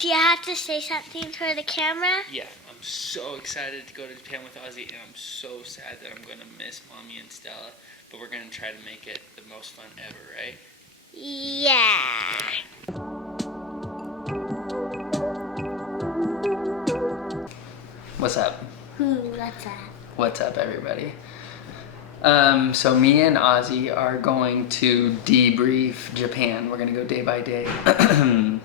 Do you have to say something for the camera? Yeah, I'm so excited to go to Japan with Ozzy, and I'm so sad that I'm going to miss Mommy and Stella, but we're going to try to make it the most fun ever, right? Yeah. What's up? What's that? What's up, everybody? So me and Ozzy are going to debrief Japan. We're gonna go day by day.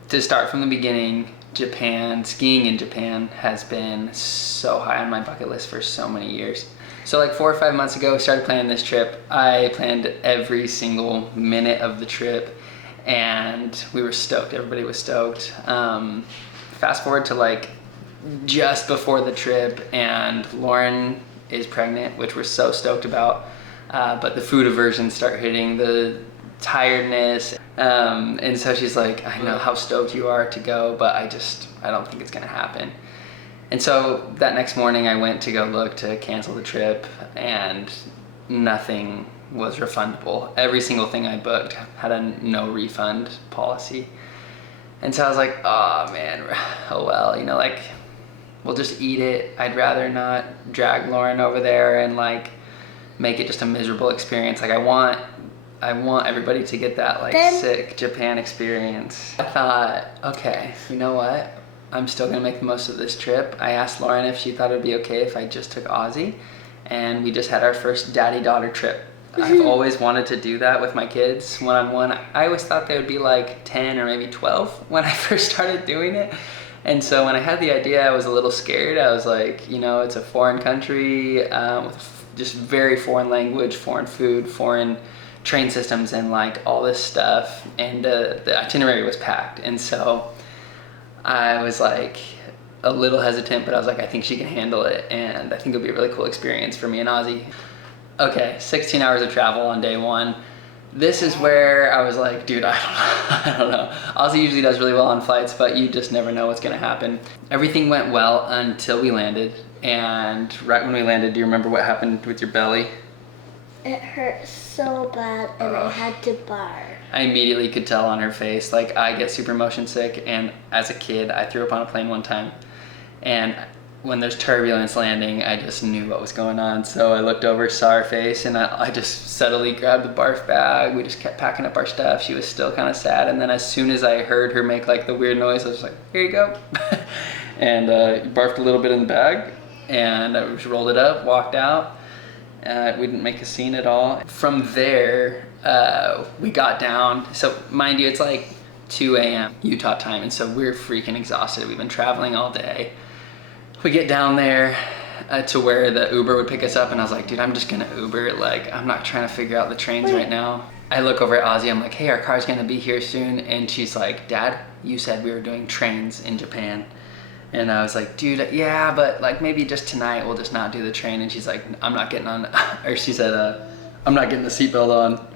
To start from the beginning, skiing in Japan has been so high on my bucket list for so many years. So like 4 or 5 months ago, we started planning this trip. I planned every single minute of the trip and we were stoked. Everybody was stoked. Fast forward to like just before the trip, and Lauren is pregnant, which we're so stoked about, but the food aversions start hitting, the tiredness, and so she's like, I know how stoked you are to go, but I don't think it's gonna happen. And so that next morning I went to go look to cancel the trip, and nothing was refundable. Every single thing I booked had a no refund policy. And so I was like, oh man, oh well, like, we'll just eat it. I'd rather not drag Lauren over there and like make it just a miserable experience. Like I want everybody to get that like sick Japan experience. I thought, okay, you know what? I'm still gonna make the most of this trip. I asked Lauren if she thought it'd be okay if I just took Ozzy, and we just had our first daddy-daughter trip. I've always wanted to do that with my kids one-on-one. I always thought they would be like 10 or maybe 12 when I first started doing it. And so when I had the idea, I was a little scared. I was like, it's a foreign country with just very foreign language, foreign food, foreign train systems, and like all this stuff. And the itinerary was packed. And so I was like a little hesitant, but I was like, I think she can handle it. And I think it'll be a really cool experience for me and Ozzy. Okay, 16 hours of travel on day one. This is where I was like, dude, I don't know. Ozzy usually does really well on flights, but you just never know what's gonna happen. Everything went well until we landed. And right when we landed, do you remember what happened with your belly? It hurt so bad and I had to barf. I immediately could tell on her face. Like, I get super motion sick, and as a kid, I threw up on a plane one time. And when there's turbulence landing, I just knew what was going on. So I looked over, saw her face, and I just subtly grabbed the barf bag. We just kept packing up our stuff. She was still kind of sad. And then as soon as I heard her make like the weird noise, I was like, here you go. And barfed a little bit in the bag, and I just rolled it up, walked out. We didn't make a scene at all. From there, we got down. So mind you, it's like 2 a.m. Utah time. And so we're freaking exhausted. We've been traveling all day. We get down there to where the Uber would pick us up, and I was like, dude, I'm just gonna Uber. Like, I'm not trying to figure out the trains right now. I look over at Ozzy, I'm like, hey, our car's gonna be here soon. And she's like, Dad, you said we were doing trains in Japan. And I was like, dude, yeah, but like maybe just tonight we'll just not do the train. And she's like, I'm not getting on, or she said, I'm not getting the seatbelt on.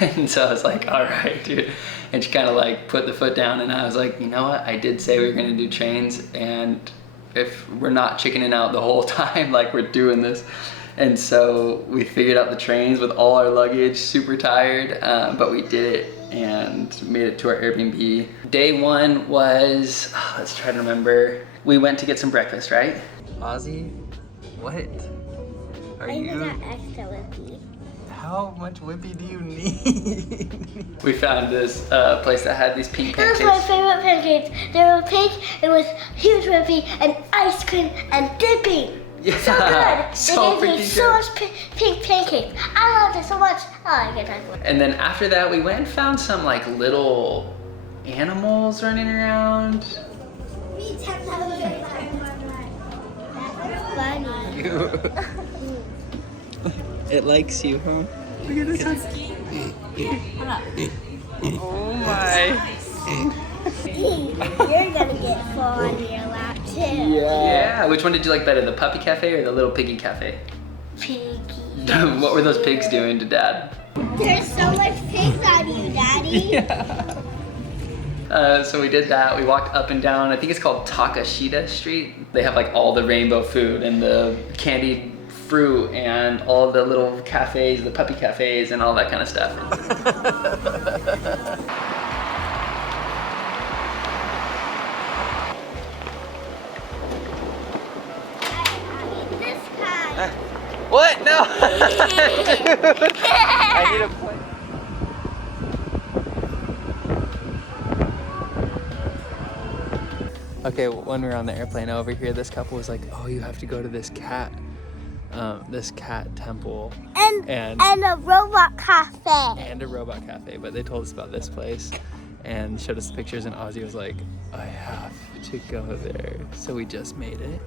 And so I was like, all right, dude. And she kind of like put the foot down, and I was like, you know what? I did say we were gonna do trains, and if we're not chickening out the whole time, like we're doing this. And so we figured out the trains with all our luggage, super tired, but we did it and made it to our Airbnb. Day one was, let's try to remember. We went to get some breakfast, right? Ozzy, what are you? I got extra whippy. How much whippy do you need? We found this place that had these pink pancakes. Those were my favorite pancakes. They were pink and with huge whippy and ice cream and dipping. Yeah, so good. so they gave me so much pink pancakes. I loved it so much. Oh, I can't talk about it. And then after that, we went and found some like little animals running around. Funny. It likes you, huh? Look at this one. Oh my. You're gonna get full on your lap too. Yeah. Which one did you like better, the puppy cafe or the little piggy cafe? Piggy. What were those pigs doing to Dad? There's so much pigs on you, Daddy. Yeah. So we did that. We walked up and down. I think it's called Takashita Street. They have like all the rainbow food and the candied fruit and all the little cafes, the puppy cafes and all that kind of stuff. I need a plane. Okay, when we were on the airplane over here, this couple was like, "Oh, you have to go to this cat temple And a robot cafe. and a robot cafe." But they told us about this place and showed us the pictures, and Ozzy was like, "I have to go there." So we just made it.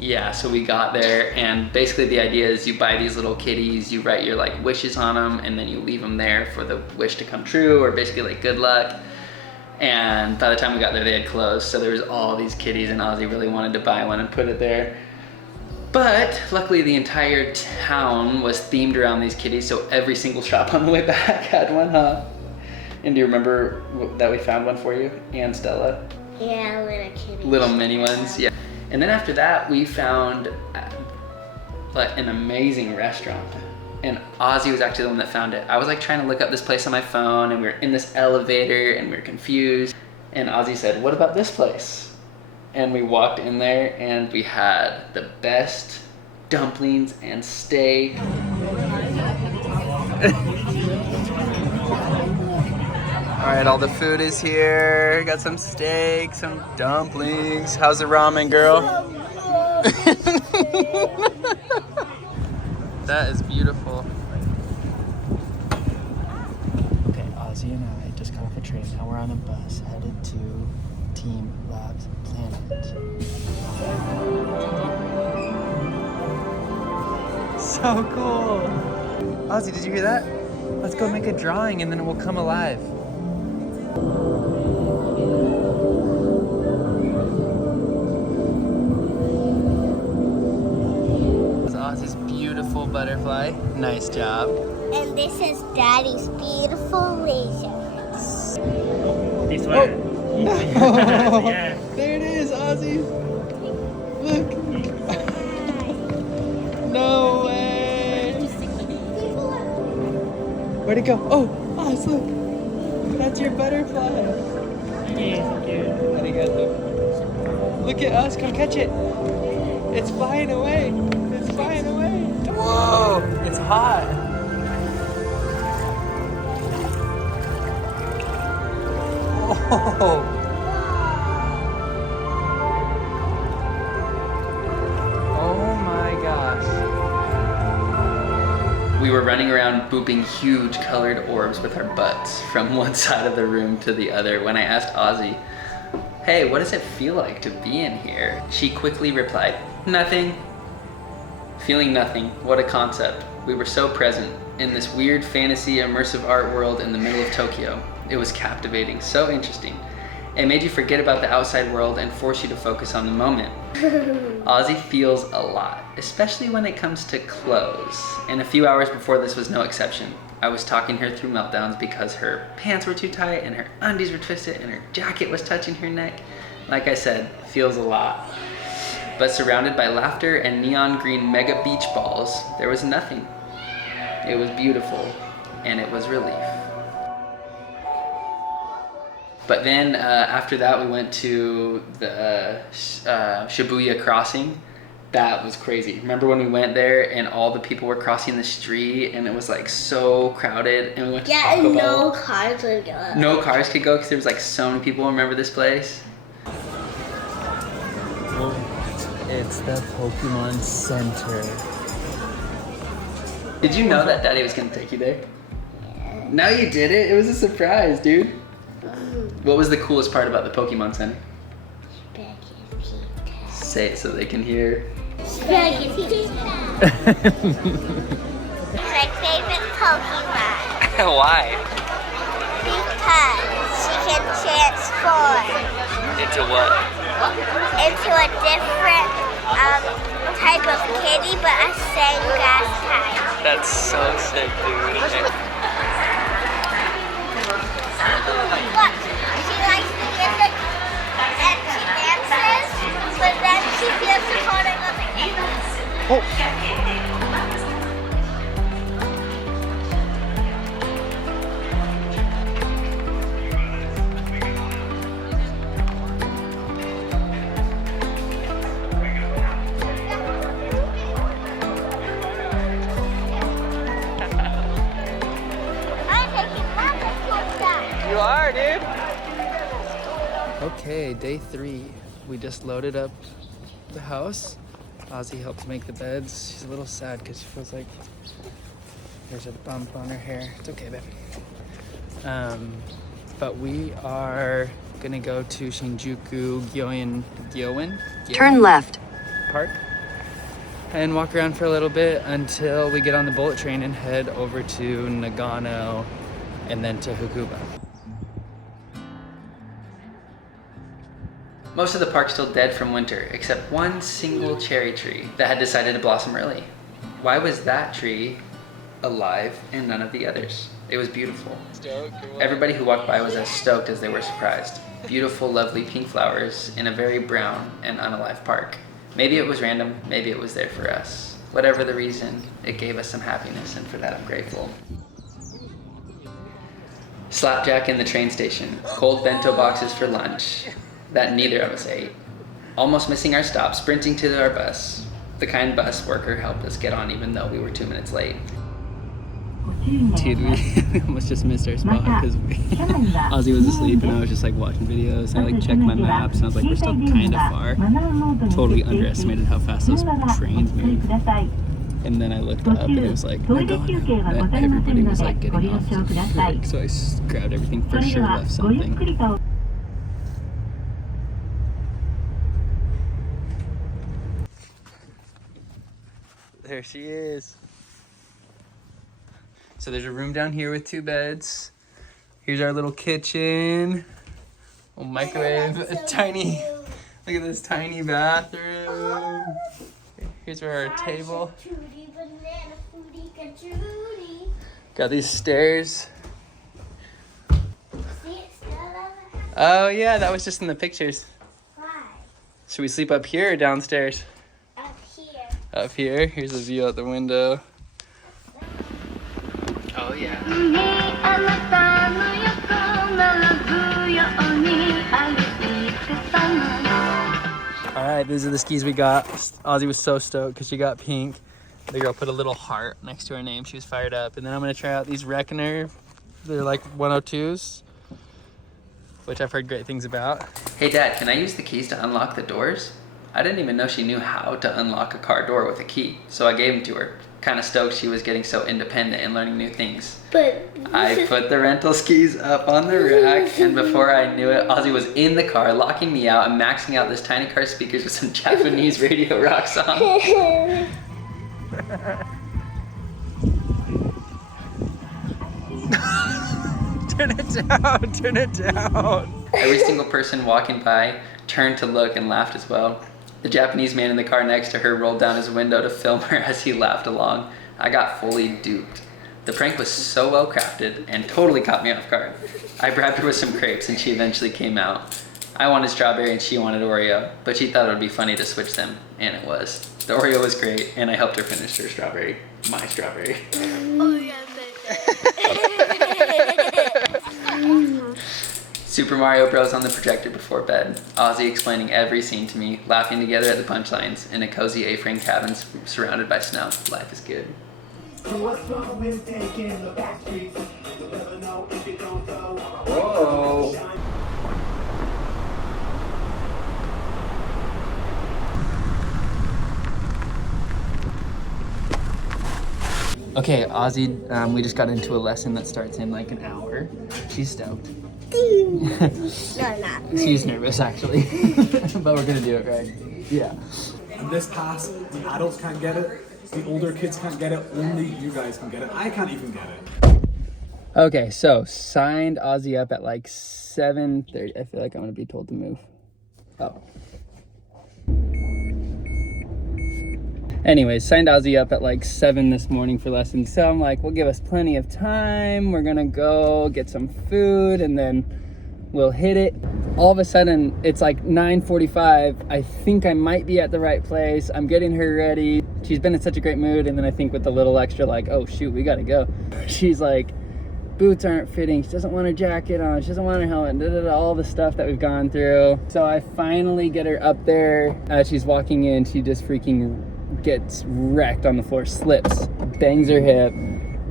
Yeah, so we got there, and basically the idea is you buy these little kitties, you write your like wishes on them, and then you leave them there for the wish to come true, or basically like good luck. And by the time we got there, they had closed, so there was all these kitties, and Ozzy really wanted to buy one and put it there. But luckily the entire town was themed around these kitties, so every single shop on the way back had one, huh? And do you remember that we found one for you and Stella? Yeah, little kitties. Little mini ones, yeah. And then after that, we found like an amazing restaurant. And Ozzy was actually the one that found it. I was like trying to look up this place on my phone, and we were in this elevator and we were confused. And Ozzy said, "What about this place?" And we walked in there and we had the best dumplings and steak. All right, all the food is here. Got some steak, some dumplings. How's the ramen, girl? That is beautiful. Okay, Ozzy and I just got off a train. Now we're on a bus headed to Team Labs Planet. So cool. Ozzy, did you hear that? Let's go make a drawing and then it will come alive. This is Ozzy's beautiful butterfly. Nice job. And this is Daddy's beautiful laser. This one. Oh. Yeah. There it is, Ozzy. Look. No way. Where'd it go? Oh, Oz, look. That's your butterfly. Arigato. Look at us. Come catch it. It's flying away. It's flying away. Whoa. It's hot. Oh. Oh my gosh. We were running around booping huge colored orbs with our butts from one side of the room to the other when I asked Ozzy, "Hey, what does it feel like to be in here?" She quickly replied, "Nothing." Feeling nothing. What a concept. We were so present in this weird fantasy immersive art world in the middle of Tokyo. It was captivating, so interesting. It made you forget about the outside world and force you to focus on the moment. Ozzy feels a lot, especially when it comes to clothes. And a few hours before this was no exception. I was talking her through meltdowns because her pants were too tight and her undies were twisted and her jacket was touching her neck. Like I said, feels a lot. But surrounded by laughter and neon green mega beach balls, there was nothing. It was beautiful, and it was relief. But then after that, we went to the Shibuya crossing. That was crazy. Remember when we went there and all the people were crossing the street and it was like so crowded, and we went to Taco and Bell. no cars would go. No cars could go because there was like so many people. Remember this place? It's the Pokemon Center. Did you know that Daddy was gonna take you there? Yeah. No, you didn't. It was a surprise, dude. What was the coolest part about the Pokemon Center? Say it so they can hear. Spaghetti pizza. My favorite Pokemon. Why? Because she can transform Into what? into a different type of kitty, but a same grass type. That's so sick, dude. Look, she likes music and she dances, but then she feels the holding of the car, dude. Okay, day 3. We just loaded up the house. Ozzy helped make the beds. She's a little sad because she feels like there's a bump on her hair. It's okay, babe. But we are gonna go to Shinjuku Gyoen Turn left. Park and walk around for a little bit until we get on the bullet train and head over to Nagano and then to Hakuba. Most of the park's still dead from winter, except one single cherry tree that had decided to blossom early. Why was that tree alive and none of the others? It was beautiful. Everybody who walked by was as stoked as they were surprised. Beautiful, lovely pink flowers in a very brown and unalive park. Maybe it was random, maybe it was there for us. Whatever the reason, it gave us some happiness, and for that I'm grateful. Slapjack in the train station, cold bento boxes for lunch that neither of us ate. Almost missing our stop, sprinting to our bus. The kind bus worker helped us get on even though we were 2 minutes late. Dude, we almost just missed our spot because Ozzy was asleep and I was just like watching videos. I like checked my maps and I was like, we're still kind of far. Totally underestimated how fast those trains move. And then I looked up and it was like, Nagano. And everybody was like getting off. So I grabbed everything, for sure left something. There she is. So there's a room down here with 2 beds. Here's our little kitchen. A microwave, a tiny, look at this tiny bathroom. Here's where our table. Got these stairs. Oh yeah, that was just in the pictures. Why? Should we sleep up here or downstairs? Up here. Up here. Here's a view out the window. Oh yeah. Alright, these are the skis we got. Ozzy was so stoked because she got pink. The girl put a little heart next to her name. She was fired up. And then I'm going to try out these Reckoner. They're like 102s, which I've heard great things about. Hey Dad, can I use the keys to unlock the doors? I didn't even know she knew how to unlock a car door with a key, so I gave them to her. Kind of stoked she was getting so independent and learning new things. But I put the rental skis up on the rack, and before I knew it, Ozzy was in the car, locking me out and maxing out this tiny car speakers with some Japanese radio rock song. Turn it down, turn it down. Every single person walking by turned to look and laughed as well. The Japanese man in the car next to her rolled down his window to film her as he laughed along. I got fully duped. The prank was so well crafted and totally caught me off guard. I bribed her with some crepes and she eventually came out. I wanted strawberry and she wanted Oreo, but she thought it would be funny to switch them, and it was. The Oreo was great, and I helped her finish her strawberry. My strawberry. Super Mario Bros. On the projector before bed. Ozzy explaining every scene to me, laughing together at the punchlines, in a cozy A-frame cabin surrounded by snow. Life is good. Whoa. Okay, Ozzy, we just got into a lesson that starts in like an hour. She's stoked. No, I'm not. She's nervous actually, but we're gonna do it right. Yeah. In this class, the adults can't get it, the older kids can't get it, only you guys can get it. I can't even get it. Okay, so signed Ozzy up at like 7:30. I feel like I'm gonna be told to move. Oh. Anyways, signed Ozzy up at like 7 this morning for lessons. So I'm like, we'll give us plenty of time. We're gonna go get some food and then we'll hit it. All of a sudden, it's like 9:45. I think I might be at the right place. I'm getting her ready. She's been in such a great mood. And then I think with a little extra like, oh shoot, we gotta go. She's like, boots aren't fitting. She doesn't want her jacket on. She doesn't want her helmet. All the stuff that we've gone through. So I finally get her up there. As she's walking in, she just freaking gets wrecked on the floor, slips, bangs her hip.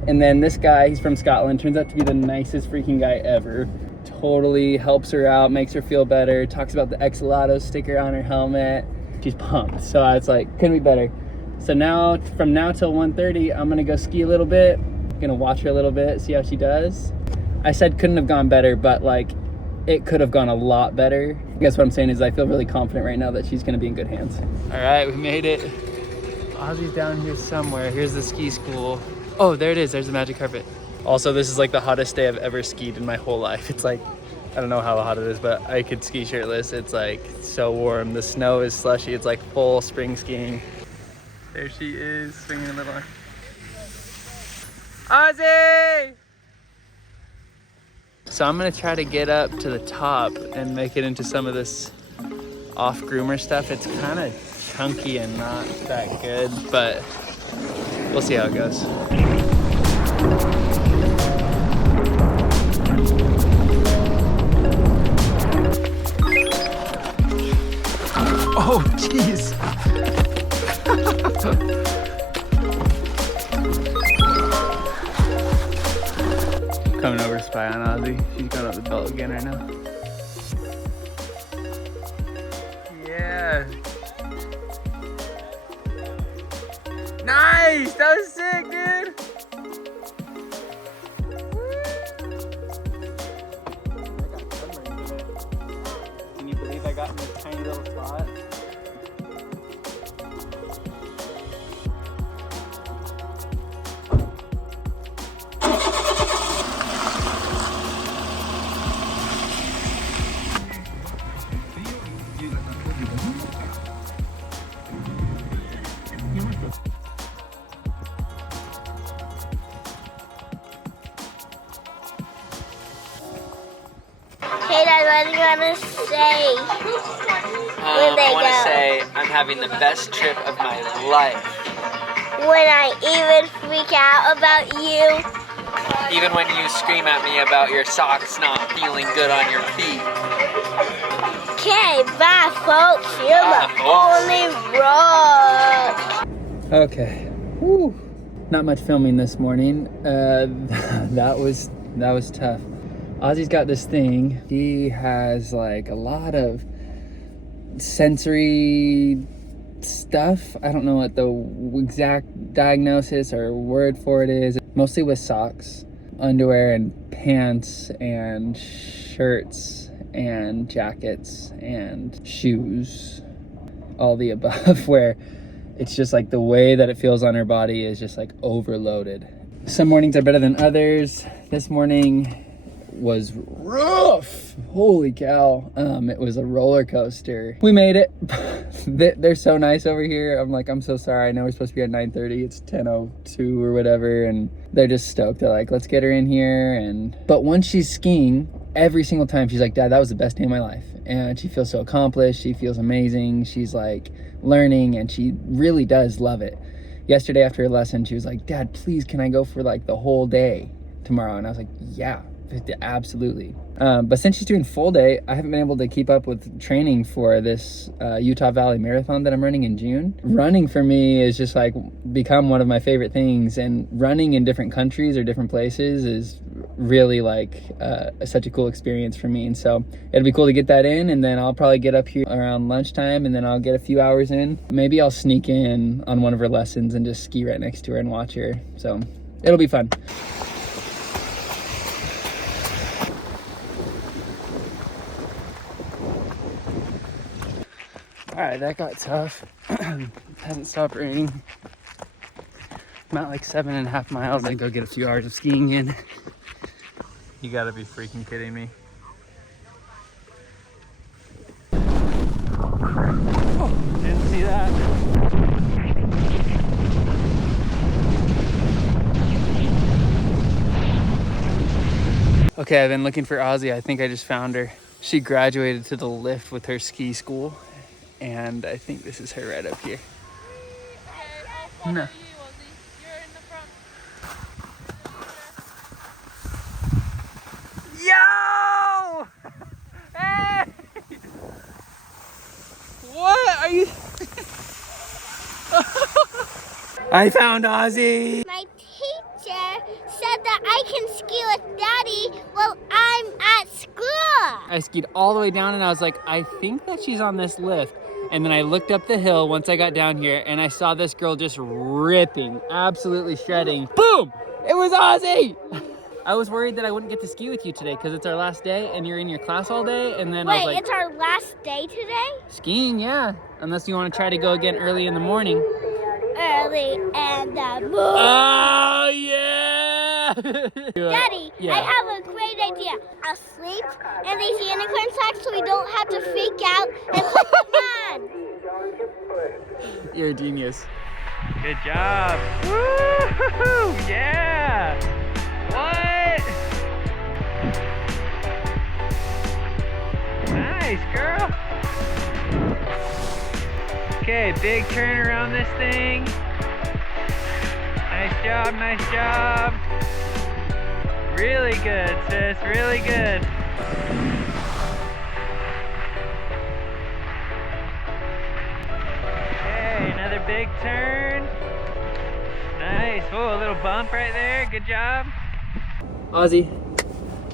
And then this guy, he's from Scotland, turns out to be the nicest freaking guy ever. totally helps her out, makes her feel better, talks about the Exelato sticker on her helmet. She's pumped. So I was like, couldn't be better. So now, from now till 1:30, I'm gonna go ski a little bit. Gonna watch her a little bit, see how she does. I said couldn't have gone better, but like it could have gone a lot better. I guess what I'm saying is I feel really confident right now that she's gonna be in good hands. All right, we made it. Ozzy's down here somewhere. Here's the ski school. Oh, there it is, there's the magic carpet. Also, this is like the hottest day I've ever skied in my whole life. It's like, I don't know how hot it is, but I could ski shirtless. It's like so warm. The snow is slushy. It's like full spring skiing. There she is, swinging a little. Ozzy! So I'm gonna try to get up to the top and make it into some of this off groomer stuff. It's kind of chunky and not that good, but we'll see how it goes. Oh, jeez. Coming over to spy on Ozzy. She's going up the belt again right now. Yeah. Nice! That was sick, dude! Can you believe I got in this tiny little slot? Hey Dad, what do you want to say when they I want go? to say I'm having the best trip of my life. When I even freak out about you. Even when you scream at me about your socks not feeling good on your feet. Okay, bye folks. You're Bye, the only road. Okay. Woo. Not much filming this morning. That was tough. Ozzy's got this thing. He has like a lot of sensory stuff. I don't know what the exact diagnosis or word for it is. Mostly with socks, underwear and pants and shirts and jackets and shoes. All the above, where it's just like the way that it feels on her body is just like overloaded. Some mornings are better than others. This morning was rough. Holy cow. It was a roller coaster. We made it. They're so nice over here. I'm so sorry. I know we're supposed to be at 9:30. It's 10:02 or whatever, and they're just stoked. They're like, let's get her in here. But once she's skiing, every single time she's like, Dad, that was the best day of my life. And she feels so accomplished. She feels amazing. She's like learning, and she really does love it. Yesterday after her lesson, she was like, Dad, please, can I go for like the whole day tomorrow? And I was like, yeah. Absolutely. But since she's doing full day, I haven't been able to keep up with training for this Utah Valley Marathon that I'm running in June. Running for me is just like become one of my favorite things, and running in different countries or different places is really like such a cool experience for me. And so it'll be cool to get that in, and then I'll probably get up here around lunchtime, and then I'll get a few hours in. Maybe I'll sneak in on one of her lessons and just ski right next to her and watch her. So it'll be fun. All right, that got tough. Hasn't stopped raining. I'm at like 7.5 miles. I'm gonna go get a few hours of skiing in. You gotta be freaking kidding me. Oh, didn't see that. Okay, I've been looking for Ozzy. I think I just found her. She graduated to the lift with her ski school, and I think this is her right up here. No. Yo! Hey! What are you? I found Ozzy! My teacher said that I can ski with Daddy while I'm at school. I skied all the way down and I was like, I think that she's on this lift. And then I looked up the hill once I got down here and I saw this girl just ripping, absolutely shredding. Boom! It was Ozzy! I was worried that I wouldn't get to ski with you today because it's our last day and you're in your class all day. And then I was Wait, like, it's our last day today? skiing, yeah. Unless you want to try to go again early in the morning. Early in the morning. Oh, yeah! Daddy, Yeah. I have a great idea. I'll sleep in these unicorn socks so we don't have to freak out and put them on. You're a genius. Good job. Woo! Yeah! What? Nice, girl. Okay, big turn around this thing. Nice job, nice job. Really good, sis, really good. Okay, another big turn. Nice, oh, a little bump right there, good job. Ozzy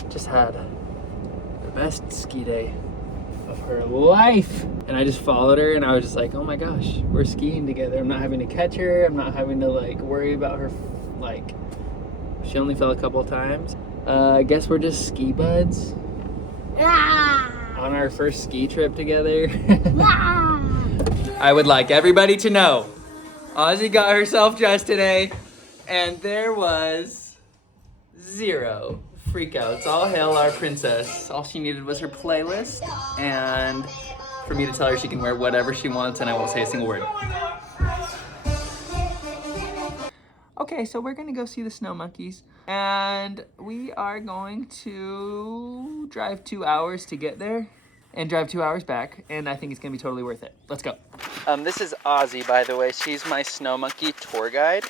just had the best ski day of her life. And I just followed her and I was just like, oh my gosh, we're skiing together. I'm not having to catch her. I'm not having to like worry about her. Like, she only fell a couple of times. I guess we're just ski buds on our first ski trip together. I would like everybody to know, Ozzy got herself dressed today and there was 0 freakouts. All hail our princess. All she needed was her playlist and for me to tell her she can wear whatever she wants and I won't say a single word. Okay, so we're gonna go see the snow monkeys and we are going to drive 2 hours to get there and drive 2 hours back, and I think it's gonna be totally worth it. Let's go. This is Ozzy, by the way. She's my snow monkey tour guide.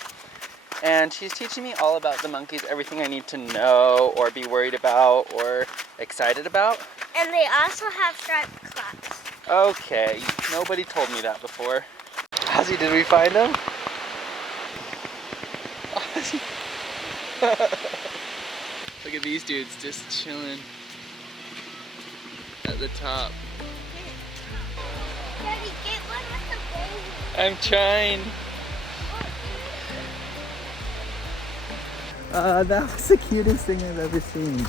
And she's teaching me all about the monkeys, everything I need to know or be worried about or excited about. And they also have striped clocks. Okay, nobody told me that before. Ozzy, did we find them? Ozzy. Look at these dudes just chilling at the top. Daddy, get one with the baby. I'm trying. That was the cutest thing I've ever seen.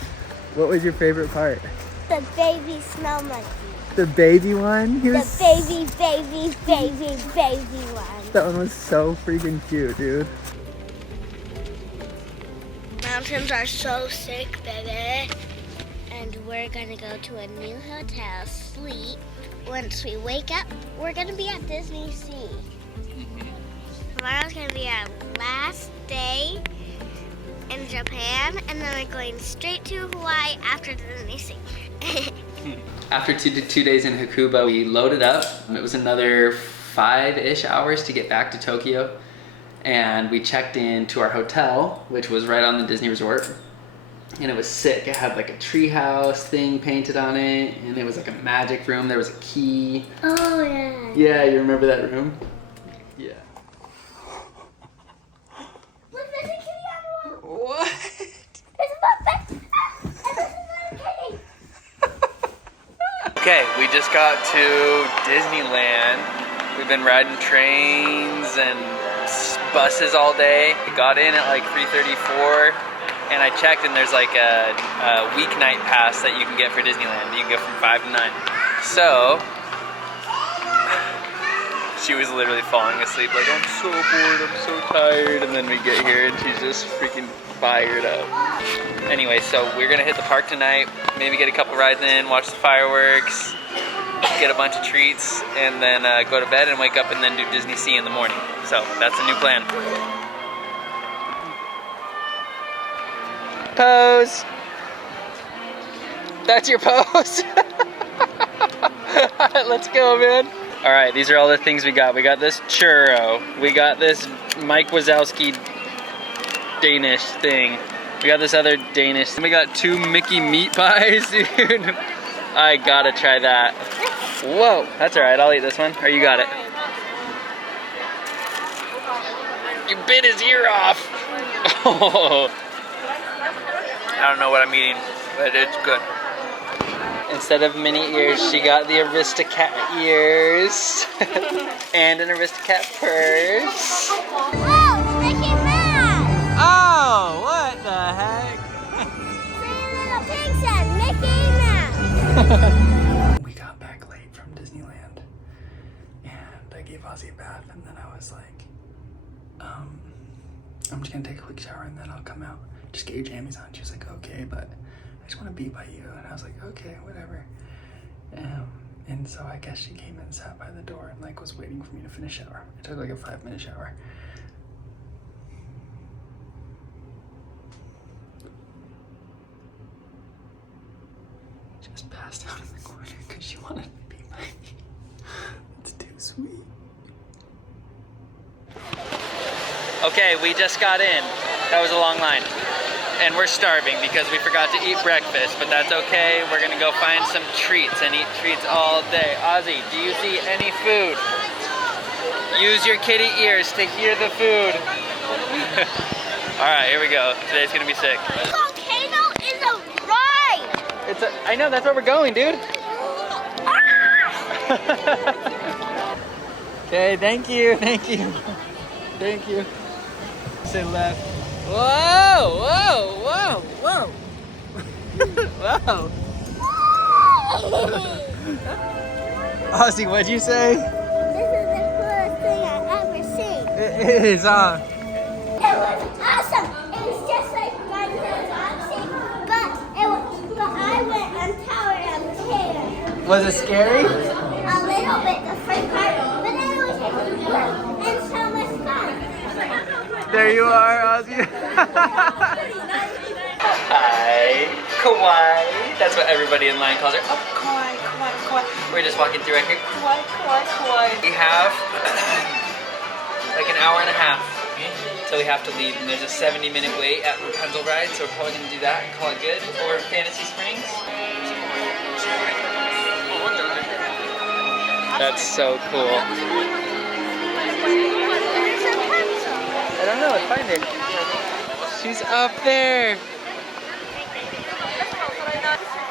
What was your favorite part? The baby snow monkey. The baby one? He The was... baby one. That one was so freaking cute, dude. Mountains are so sick, baby. And we're gonna go to a new hotel, sleep. Once we wake up, we're gonna be at Disney Sea. Tomorrow's gonna be our last day in Japan, and then we're going straight to Hawaii after Disney Sea. After two days in Hakuba, we loaded up. It was another 5-ish hours to get back to Tokyo. And we checked into our hotel, which was right on the Disney Resort. And it was sick. It had like a treehouse thing painted on it, and it was like a magic room. There was a key. Oh, yeah. Yeah, you remember that room? Yeah. Look, there's a kitty on the wall. What? There's a puppet. And there's another kitty. Okay, we just got to Disneyland. We've been riding trains and buses all day. We got in at like 3:34, and I checked, and there's like a weeknight pass that you can get for Disneyland. You can go from 5 to 9. So she was literally falling asleep, like, I'm so bored, I'm so tired, and then we get here and she's just freaking fired up. Anyway, so we're gonna hit the park tonight, maybe get a couple rides in, watch the fireworks, get a bunch of treats, and then go to bed and wake up and then do Disney Sea in the morning. So that's the new plan. Pose. That's your pose. Let's go, man. All right, these are all the things we got. We got this churro. We got this Mike Wazowski Danish thing. We got this other Danish. We got 2 Mickey meat pies, dude. I gotta try that. Whoa, that's all right. I'll eat this one. Or you got it. You bit his ear off. Oh. I don't know what I'm eating, but it's good. Instead of mini ears, she got the Aristocat ears and an Aristocat purse. Oh, Mickey Mouse! Oh, what the heck? 3 little pigs and Mickey Mouse! We got back late from Disneyland and I gave Ozzy a bath and then I was like, I'm just gonna take a quick shower and then I'll come out. Just get your jammies on. She was like, okay, but I just want to be by you. And I was like, okay, whatever. And so I guess she came and sat by the door and like was waiting for me to finish shower. It took like a 5-minute shower. Just passed out in the corner because she wanted to be by me. It's too sweet. Okay, we just got in. That was a long line. And we're starving because we forgot to eat breakfast, but that's okay. We're gonna go find some treats and eat treats all day. Ozzy, do you see any food? Use your kitty ears to hear the food. All right, here we go. Today's gonna be sick. Volcano is a ride! I know, that's where we're going, dude. Okay, thank you. Thank you. Say left. Whoa, whoa, whoa, whoa. Whoa. Ozzy, what'd you say? This is the coolest thing I've ever seen. It is, huh? It was awesome. It was just like Guardians of the Galaxy, but I went on Tower of Terror. Was it scary? A little bit the first part, but then it was good and so much fun. There you are, Ozzy. Hi, Kawaii. That's what everybody in line calls her. Oh, Kawaii, Kawaii, Kawaii. We're just walking through right here. Kawaii, Kawaii, Kawaii. We have like an hour and a half till we have to leave, and there's a 70-minute wait at Rapunzel ride, so we're probably gonna do that and call it good. Or Fantasy Springs. That's so cool. I don't know, let's find her. She's up there.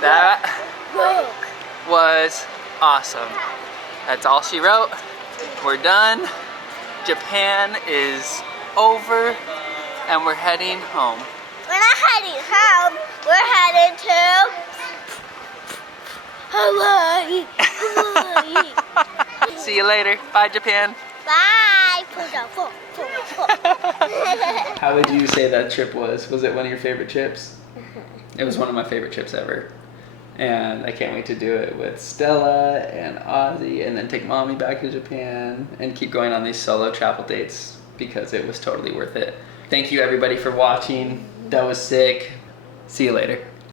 That was awesome. That's all she wrote. We're done. Japan is over and we're heading home. We're not heading home. We're headed to Hawaii. See you later. Bye, Japan. Bye. How would you say that trip was? Was it one of your favorite trips? It was one of my favorite trips ever. And I can't wait to do it with Stella and Ozzy and then take mommy back to Japan and keep going on these solo travel dates because it was totally worth it. Thank you everybody for watching. That was sick. See you later.